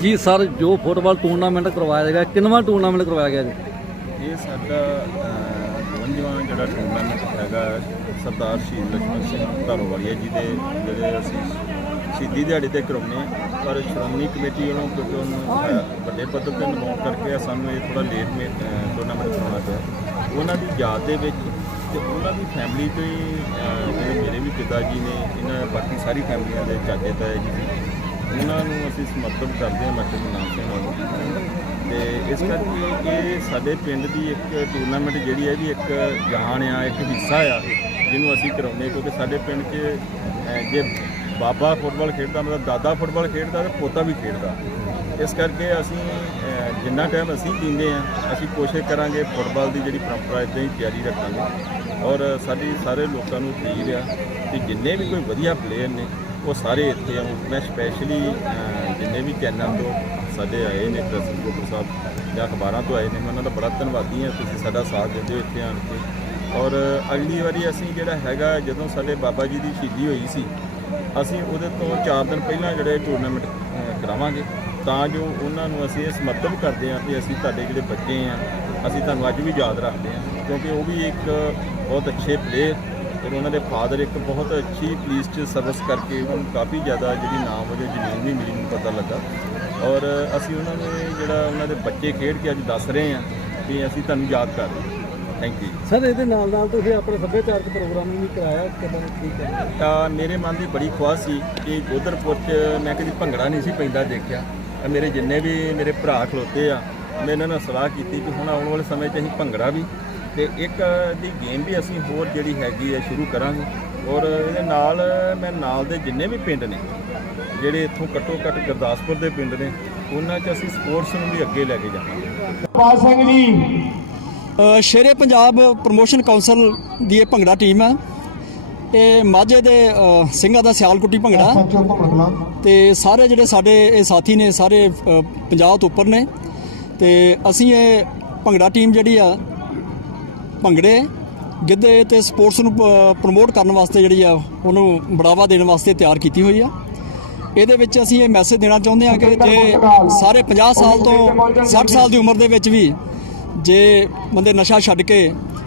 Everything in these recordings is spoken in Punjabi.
ਜੀ ਸਰ, ਜੋ ਫੁੱਟਬਾਲ ਟੂਰਨਾਮੈਂਟ ਕਰਵਾਇਆ ਜਾਏਗਾ ਕਿੰਨਵਾਂ ਟੂਰਨਾਮੈਂਟ ਕਰਵਾਇਆ ਗਿਆ ਜੀ? ਇਹ ਸਾਡਾ 52ਵਾਂ ਜਿਹੜਾ ਟੂਰਨਾਮੈਂਟ ਹੈਗਾ, ਸਰਦਾਰ ਸ਼ਹੀਦ ਲਖਮਨ ਸਿੰਘ ਧਰੋਵਾਲੀਆ ਜੀ ਦੇ, ਜਿਹੜੇ ਅਸੀਂ ਸ਼ਹੀਦੀ ਦਿਹਾੜੀ ਤੇ ਕਰਾਉਨੇ ਪਰ ਸ਼੍ਰੋਮਣੀ ਕਮੇਟੀ ਵੱਲੋਂ ਕਿਉਂਕਿ ਉਹਨੂੰ ਵੱਡੇ ਪੱਧਰ ਤੇ ਨਿਭਾਉਣ ਕਰਕੇ ਸਾਨੂੰ ਇਹ ਥੋੜਾ ਲੇਟ ਮੇ ਟੂਰਨਾਮੈਂਟ ਉਹਨਾਂ ਦੀ ਯਾਦ ਦੇ ਵਿੱਚ ਤੇ ਉਹਨਾਂ ਦੀ ਫੈਮਿਲੀ ਤੋਂ ਹੀ ਜਿਹੜੇ ਮੇਰੇ ਵੀ ਪਿਤਾ ਜੀ ਨੇ, ਇਹਨਾਂ ਬਾਕੀ ਸਾਰੀ ਫੈਮਲੀਆਂ ਦੇ ਚਾਚੇ ਤਾਏ ਜੀ ਉਹਨਾਂ ਨੂੰ ਅਸੀਂ ਸਮਰਪਿਤ ਕਰਦੇ ਹਾਂ ਮਾਸਟਰ ਗੁਰਨਾਮ ਸਿੰਘ ਨੂੰ ਤੇ ਇਸ ਕਰਕੇ ਇਹ ਸਾਡੇ ਪਿੰਡ ਦੀ ਇੱਕ ਟੂਰਨਾਮੈਂਟ ਜਿਹੜੀ ਹੈ ਵੀ ਇੱਕ ਜਾਨ ਆ, ਇੱਕ ਹਿੱਸਾ ਆ ਜਿਹਨੂੰ ਅਸੀਂ ਕਰਾਉਂਦੇ ਕਿਉਂਕਿ ਸਾਡੇ ਪਿੰਡ 'ਚ ਜੇ ਬਾਬਾ ਫੁੱਟਬਾਲ ਖੇਡਦਾ, ਮਤਲਬ ਦਾਦਾ ਫੁੱਟਬਾਲ ਖੇਡਦਾ ਤੇ ਪੋਤਾ ਵੀ ਖੇਡਦਾ। ਇਸ ਕਰਕੇ ਅਸੀਂ ਅਹ, ਜਿੰਨਾ ਟਾਈਮ ਅਸੀਂ ਪੀਂਦੇ ਆ ਅਸੀਂ ਕੋਸ਼ਿਸ਼ ਕਰਾਂਗੇ ਫੁੱਟਬਾਲ ਦੀ ਜਿਹੜੀ ਪਰੰਪਰਾ ਇਦਾਂ ਹੀ ਜਾਰੀ ਰੱਖਾਂਗੇ। ਔਰ ਸਾਡੀ ਸਾਰੇ ਲੋਕਾਂ ਨੂੰ ਅਪੀਲ ਆ ਕਿ ਜਿੰਨੇ ਵੀ ਕੋਈ ਵਧੀਆ ਪਲੇਅਰ ਨੇ ਉਹ ਸਾਰੇ ਇੱਥੇ ਆਉਣ। ਮੈਂ ਸਪੈਸ਼ਲੀ ਜਿੰਨੇ ਵੀ ਚੈਨਲ ਤੋਂ ਸਾਡੇ ਆਏ ਨੇ ਪ੍ਰੈਸ ਰਿਪੋਰਟਰ ਸਾਹਿਬ ਜਾਂ ਅਖਬਾਰਾਂ ਤੋਂ ਆਏ ਨੇ ਮੈਂ ਉਹਨਾਂ ਦਾ ਬੜਾ ਧੰਨਵਾਦੀ ਹਾਂ ਤੁਸੀਂ ਸਾਡਾ ਸਾਥ ਦਿੰਦੇ ਹੋ ਇੱਥੇ ਆਣ ਕੇ। ਔਰ ਅਗਲੀ ਵਾਰੀ ਅਸੀਂ ਜਿਹੜਾ ਹੈਗਾ ਜਦੋਂ ਸਾਡੇ ਬਾਬਾ ਜੀ ਦੀ ਸ਼ਹੀਦੀ ਹੋਈ ਸੀ ਅਸੀਂ ਉਹਦੇ ਤੋਂ 4 ਦਿਨ ਪਹਿਲਾਂ ਜਿਹੜੇ ਟੂਰਨਾਮੈਂਟ ਕਰਾਵਾਂਗੇ। ਤਾਂ ਜੋ ਉਹਨਾਂ ਨੂੰ ਅਸੀਂ ਇਹ ਸਮਰਪਿਤ ਕਰਦੇ ਹਾਂ ਕਿ ਅਸੀਂ ਤੁਹਾਡੇ ਜਿਹੜੇ ਬੱਚੇ ਆ ਅਸੀਂ ਤੁਹਾਨੂੰ ਅੱਜ ਵੀ ਯਾਦ ਰੱਖਦੇ ਹਾਂ ਕਿਉਂਕਿ ਉਹ ਵੀ ਇੱਕ ਬਹੁਤ ਅੱਛੇ ਪਲੇਅਰ ਔਰ ਉਹਨਾਂ ਦੇ ਫਾਦਰ ਇੱਕ ਬਹੁਤ ਅੱਛੀ ਪੁਲਿਸ 'ਚ ਸਰਵਿਸ ਕਰਕੇ ਉਹਨਾਂ ਨੂੰ ਕਾਫੀ ਜ਼ਿਆਦਾ ਜਿਹੜੀ ਨਾਮ ਵਜੋਂ ਜ਼ਮੀਨ ਵੀ ਮਿਲੀ ਨੂੰ ਪਤਾ ਲੱਗਾ। ਔਰ ਅਸੀਂ ਉਹਨਾਂ ਨੂੰ ਜਿਹੜਾ ਉਹਨਾਂ ਦੇ ਬੱਚੇ ਖੇਡ ਕੇ ਅੱਜ ਦੱਸ ਰਹੇ ਹਾਂ ਕਿ ਅਸੀਂ ਤੁਹਾਨੂੰ ਯਾਦ ਕਰ ਰਹੇ ਹਾਂ। ਥੈਂਕ ਯੂ ਸਰ ਇਹਦੇ ਨਾਲ ਨਾਲ ਤੁਸੀਂ ਆਪਣੇ ਸੱਭਿਆਚਾਰਕ ਪ੍ਰੋਗਰਾਮ ਵੀ ਕਰਾਇਆ ਕਿਦਾਂ ਠੀਕ ਹੈ ਤਾਂ ਮੇਰੇ ਮਨ ਦੀ ਬੜੀ ਖੁਆਇਸ਼ ਸੀ ਕਿ ਗੋਦਰਪੁਰ 'ਚ ਮੈਂ ਕਦੀ ਭੰਗੜਾ ਨਹੀਂ ਸੀ ਪੈਂਦਾ ਦੇਖਿਆ। ਮੇਰੇ ਜਿੰਨੇ ਵੀ ਮੇਰੇ ਭਰਾ ਖਲੋਤੇ ਆ ਮੈਂ ਇਹਨਾਂ ਨਾਲ ਸਲਾਹ ਕੀਤੀ ਕਿ ਹੁਣ ਆਉਣ ਵਾਲੇ ਸਮੇਂ 'ਚ ਅਸੀਂ ਭੰਗੜਾ ਵੀ ਤੇ ਇੱਕ ਦੀ ਗੇਮ ਵੀ ਅਸੀਂ ਹੋਰ ਜਿਹੜੀ ਹੈਗੀ ਹੈ ਸ਼ੁਰੂ ਕਰਾਂਗੇ। ਔਰ ਇਹਦੇ ਨਾਲ ਮੈਂ ਨਾਲ ਦੇ ਜਿੰਨੇ ਵੀ ਪਿੰਡ ਨੇ ਜਿਹੜੇ ਇੱਥੋਂ ਘੱਟੋ ਘੱਟ ਗੁਰਦਾਸਪੁਰ ਦੇ ਪਿੰਡ ਨੇ ਉਹਨਾਂ 'ਚ ਅਸੀਂ ਸਪੋਰਟਸ ਨੂੰ ਵੀ ਅੱਗੇ ਲੈ ਕੇ ਜਾਵਾਂਗੇ। ਪਾਲ ਸਿੰਘ ਜੀ। ਸ਼ੇਰੇ ਪੰਜਾਬ ਪ੍ਰਮੋਸ਼ਨ ਕਾਉਂਸਲ ਦੀ ਇਹ ਭੰਗੜਾ ਟੀਮ ਹੈ ਇਹ ਮਾਝੇ ਦੇ ਸਿੰਘਾਂ ਦਾ ਸਿਆਲਕੁੱਟੀ ਭੰਗੜਾ। ਤੇ ਸਾਰੇ ਜਿਹੜੇ ਸਾਡੇ ਇਹ ਸਾਥੀ ਨੇ ਸਾਰੇ ਅ, ਪੰਜਾਬ ਤੋਂ ਉੱਪਰ ਨੇ। ਤੇ ਅਸੀਂ ਇਹ ਭੰਗੜਾ ਟੀਮ ਜਿਹੜੀ ਆ ਭੰਗੜੇ ਗਿੱਧੇ ਤੇ ਸਪੋਰਟਸ ਨੂੰ ਪ੍ਰਮੋਟ ਕਰਨ ਵਾਸਤੇ ਜਿਹੜੀ ਆ ਉਹਨੂੰ ਬੜਾਵਾ ਦੇਣ ਵਾਸਤੇ ਤਿਆਰ ਕੀਤੀ ਹੋਈ ਆ। ਇਹਦੇ ਵਿੱਚ ਅਸੀਂ ਇਹ ਮੈਸੇਜ ਦੇਣਾ ਚਾਹੁੰਦੇ ਹਾਂ ਕਿ ਜੇ ਸਾਰੇ 50 ਸਾਲ ਤੋਂ 60 ਸਾਲ ਦੀ ਉਮਰ ਦੇ ਵਿੱਚ ਵੀ ਜੇ ਬੰਦੇ ਨਸ਼ਾ ਛੱਡ ਕੇ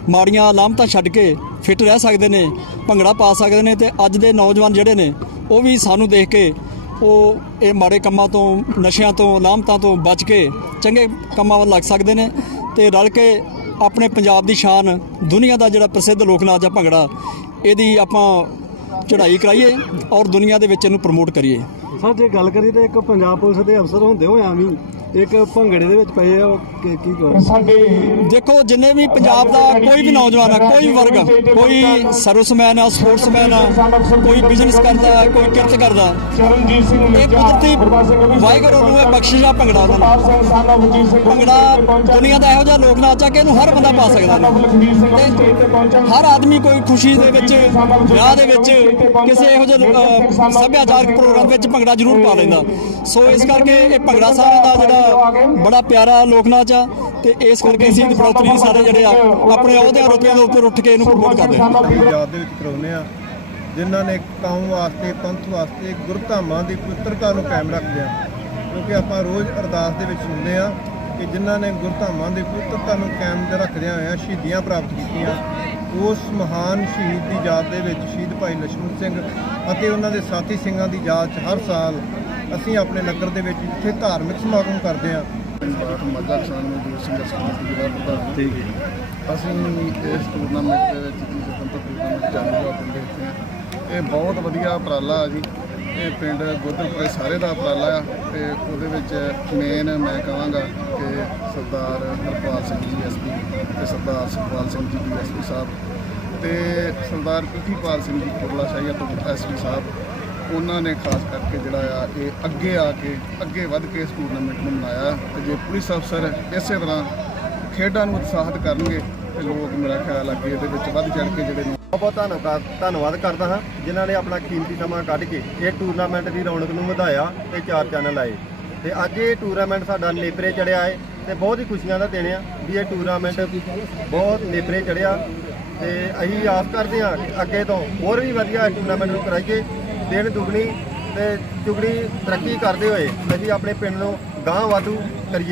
ਮਾੜੀਆਂ ਲਾਮਤਾਂ ਛੱਡ ਕੇ ਫਿੱਟ ਰਹਿ ਸਕਦੇ ਨੇ, ਭੰਗੜਾ ਪਾ ਸਕਦੇ ਨੇ ਤੇ ਅੱਜ ਦੇ ਨੌਜਵਾਨ ਜਿਹੜੇ ਨੇ, ਉਹ ਵੀ ਸਾਨੂੰ ਦੇਖ ਕੇ ਉਹ ਇਹ ਮਾੜੇ ਕੰਮਾਂ ਤੋਂ, ਨਸ਼ਿਆਂ ਤੋਂ, ਲਾਮਤਾਂ ਤੋਂ ਬਚ ਕੇ ਚੰਗੇ ਕੰਮਾਂ ਵੱਲ ਲੱਗ ਸਕਦੇ ਨੇ ਤੇ ਰਲ ਕੇ ਆਪਣੇ ਪੰਜਾਬ ਦੀ ਸ਼ਾਨ, ਦੁਨੀਆ ਦਾ ਜਿਹੜਾ ਪ੍ਰਸਿੱਧ ਲੋਕ ਨਾਚ ਆ ਭੰਗੜਾ, ਇਹਦੀ ਆਪਾਂ ਚੜ੍ਹਾਈ ਕਰਾਈਏ ਔਰ ਦੁਨੀਆ ਦੇ ਵਿੱਚ ਇਹਨੂੰ ਪ੍ਰਮੋਟ ਕਰੀਏ। ਸਰ ਜੇ ਗੱਲ ਕਰੀਏ ਤਾਂ ਇੱਕ ਪੰਜਾਬ ਪੁਲਿਸ ਦੇ ਅਫਸਰ ਹੁੰਦੇ ਹੋਇਆ ਵੀ ਇੱਕ ਭੰਗੜੇ ਦੇ ਵਿੱਚ ਪਏ ਆ ਕਿ ਕੀ ਕਰ ਸਾਡੇ ਦੇਖੋ ਜਿੰਨੇ ਵੀ ਪੰਜਾਬ ਦਾ ਕੋਈ ਵੀ ਨੌਜਵਾਨ ਆ ਕੋਈ ਵੀ ਵਰਗ ਕੋਈ ਸਰਵਿਸਮੈਨ ਆ ਸਪੋਰਟਸਮੈਨ ਆ ਕੋਈ ਬਿਜ਼ਨਸ ਕਰਦਾ ਹੈ, ਕੋਈ ਕਿਰਤ ਕਰਦਾ ਚਰਨਜੀਤ ਸਿੰਘ ਇਹ ਕੁਦਰਤੀ ਵਾਹਿਗੁਰੂ ਨੂੰ ਇਹ ਬਖਸ਼ਿਸ਼ ਆ ਭੰਗੜਾ ਦਾ ਭੰਗੜਾ ਦੁਨੀਆ ਦਾ ਇਹੋ ਜਿਹਾ ਲੋਕ ਨਾਚ ਆ ਕਿ ਇਹਨੂੰ ਹਰ ਬੰਦਾ ਪਾ ਸਕਦਾ ਹੈ ਤੇ ਹਰ ਆਦਮੀ ਕੋਈ ਖੁਸ਼ੀ ਦੇ ਵਿੱਚ ਵਿਆਹ ਦੇ ਵਿੱਚ ਕਿਸੇ ਇਹੋ ਜਿਹੇ ਅ, ਸੱਭਿਆਚਾਰਕ ਪ੍ਰੋਗਰਾਮ ਵਿੱਚ ਭੰਗੜਾ ਜ਼ਰੂਰ ਪਾ ਲੈਂਦਾ। ਸੋ ਇਸ ਕਰਕੇ ਇਹ ਭੰਗੜਾ ਸਾਰਿਆਂ ਦਾ ਜਿਹੜਾ ਬੜਾ ਪਿਆਰਾ ਲੋਕ ਨਾਚ ਆ ਤੇ ਇਸ ਕਰਕੇ ਅਸੀਂ ਬੜੋਤਰੀ ਸਾਰੇ ਜਿਹੜੇ ਆ ਆਪਣੇ ਅਹੁਦਿਆਂ ਰੁਤਬਿਆਂ ਦੇ ਉੱਪਰ ਉੱਠ ਕੇ ਇਹਨੂੰ ਪ੍ਰਮੋਟ ਕਰਦੇ ਹਾਂ। ਪੰਜਾਬ ਦੇ ਵਿੱਚ ਕਰਾਉਂਦੇ ਆ ਜਿਨ੍ਹਾਂ ਨੇ ਕੌਮ ਵਾਸਤੇ, ਪੰਥ ਵਾਸਤੇ ਗੁਰਧਾਮਾਂ ਦੀ ਪਵਿੱਤਰਤਾ ਨੂੰ ਕਾਇਮ ਰੱਖਦੇ ਆ ਕਿਉਂਕਿ ਆਪਾਂ ਰੋਜ਼ ਅਰਦਾਸ ਦੇ ਵਿੱਚ ਸੁਣਦੇ ਆ ਕਿ ਜਿਨ੍ਹਾਂ ਨੇ ਗੁਰਧਾਮਾਂ ਦੀ ਪਵਿੱਤਰਤਾ ਨੂੰ ਕਾਇਮ ਰੱਖਦਿਆਂ ਹੋਇਆ ਸ਼ਹੀਦੀਆਂ ਪ੍ਰਾਪਤ ਕੀਤੀਆਂ। ਉਸ ਮਹਾਨ ਸ਼ਹੀਦ ਦੀ ਯਾਦ ਦੇ ਵਿੱਚ ਸ਼ਹੀਦ ਭਾਈ ਲਛਮਣ ਸਿੰਘ ਅਤੇ ਉਹਨਾਂ ਦੇ ਸਾਥੀ ਸਿੰਘਾਂ ਦੀ ਯਾਦ 'ਚ ਹਰ ਸਾਲ ਅਸੀਂ ਆਪਣੇ ਨਗਰ ਦੇ ਵਿੱਚ ਜਿੱਥੇ ਧਾਰਮਿਕ ਸਮਾਗਮ ਕਰਦੇ ਹਾਂ। ਮਜ਼ਾ ਖਾਨ ਅਸੀਂ ਇਸ ਟੂਰਨਾਮੈਂਟ ਦੇ ਵਿੱਚ ਸੁਤੰਤਰ ਆ ਇਹ ਬਹੁਤ ਵਧੀਆ ਉਪਰਾਲਾ ਆ ਜੀ। ਇਹ ਪਿੰਡ ਗੋਦਰਪੁਰੇ ਸਾਰੇ ਦਾ ਉਪਰਾਲਾ ਆ ਤੇ ਉਹਦੇ ਵਿੱਚ ਮੇਨ ਮੈਂ ਕਹਾਂਗਾ ਕਿ ਸਰਦਾਰ ਹਰਪਾਲ ਸਿੰਘ ਜੀ ਐਸਪੀ ਤੇ ਸਰਦਾਰ ਸੁਖਪਾਲ ਸਿੰਘ ਜੀ ਡੀਐਸਪੀ ਸਾਹਿਬ ਤੇ ਸਰਦਾਰ ਪ੍ਰਿਥੀਪਾਲ ਸਿੰਘ ਜੀ ਕੁਰਲਾ ਸ਼ਾਹੀਆ ਤੋਂ ਐਸਪੀ ਸਾਹਿਬ, ਉਹਨਾਂ ਨੇ ਖਾਸ ਕਰਕੇ ਜਿਹੜਾ ਆ ਇਹ ਅੱਗੇ ਆ ਕੇ ਅੱਗੇ ਵੱਧ ਕੇ ਇਸ ਟੂਰਨਾਮੈਂਟ ਨੂੰ ਮਨਾਇਆ ਤੇ ਜੇ ਪੁਲਿਸ ਅਫਸਰ ਇਸੇ ਤਰ੍ਹਾਂ ਖੇਡਾਂ ਨੂੰ ਉਤਸ਼ਾਹਿਤ ਕਰਨਗੇ ਤੇ ਲੋਕ ਮੇਰਾ ਖਿਆਲ ਆ ਕਿ ਇਹਦੇ ਵਿੱਚ ਵੱਧ ਚੜ ਕੇ ਜਿਹੜੇ ਨੇ ਬਹੁਤ ਬਹੁਤ ਧੰਨਵਾਦ ਧੰਨਵਾਦ ਕਰਦਾ ਹਾਂ, ਜਿਨ੍ਹਾਂ ਨੇ ਆਪਣਾ ਕੀਮਤੀ ਸਮਾਂ ਕੱਢ ਕੇ ਇਹ ਟੂਰਨਾਮੈਂਟ ਦੀ ਰੌਣਕ ਨੂੰ ਵਧਾਇਆ ਤੇ ਚਾਰ ਚੈਨਲ ਆਏ ਤੇ ਅੱਜ ਇਹ ਟੂਰਨਾਮੈਂਟ ਸਾਡਾ ਨੇਪਰੇ ਚੜਿਆ ਹੈ ਤੇ ਬਹੁਤ ਹੀ ਖੁਸ਼ੀਆਂ ਦਾ ਦਿਨ ਆ ਵੀ ਇਹ ਟੂਰਨਾਮੈਂਟ ਬਹੁਤ ਨੇਪਰੇ ਚੜਿਆ ਤੇ ਅਸੀਂ ਆਸ ਕਰਦੇ ਹਾਂ ਕਿ ਅੱਗੇ ਤੋਂ ਹੋਰ ਵੀ ਵਧੀਆ ਟੂਰਨਾਮੈਂਟ ਨੂੰ ਕਰਾਈਏ। ਦਿਨ ਦੁਗਣੀ ਤੇ ਚੁਗਣੀ ਤਰੱਕੀ ਕਰਦੇ ਹੋਏ ਅਸੀਂ ਆਪਣੇ ਪਿੰਡ ਨੂੰ ਗਾਂਹ ਵਾਧੂ ਕਰੀਏ।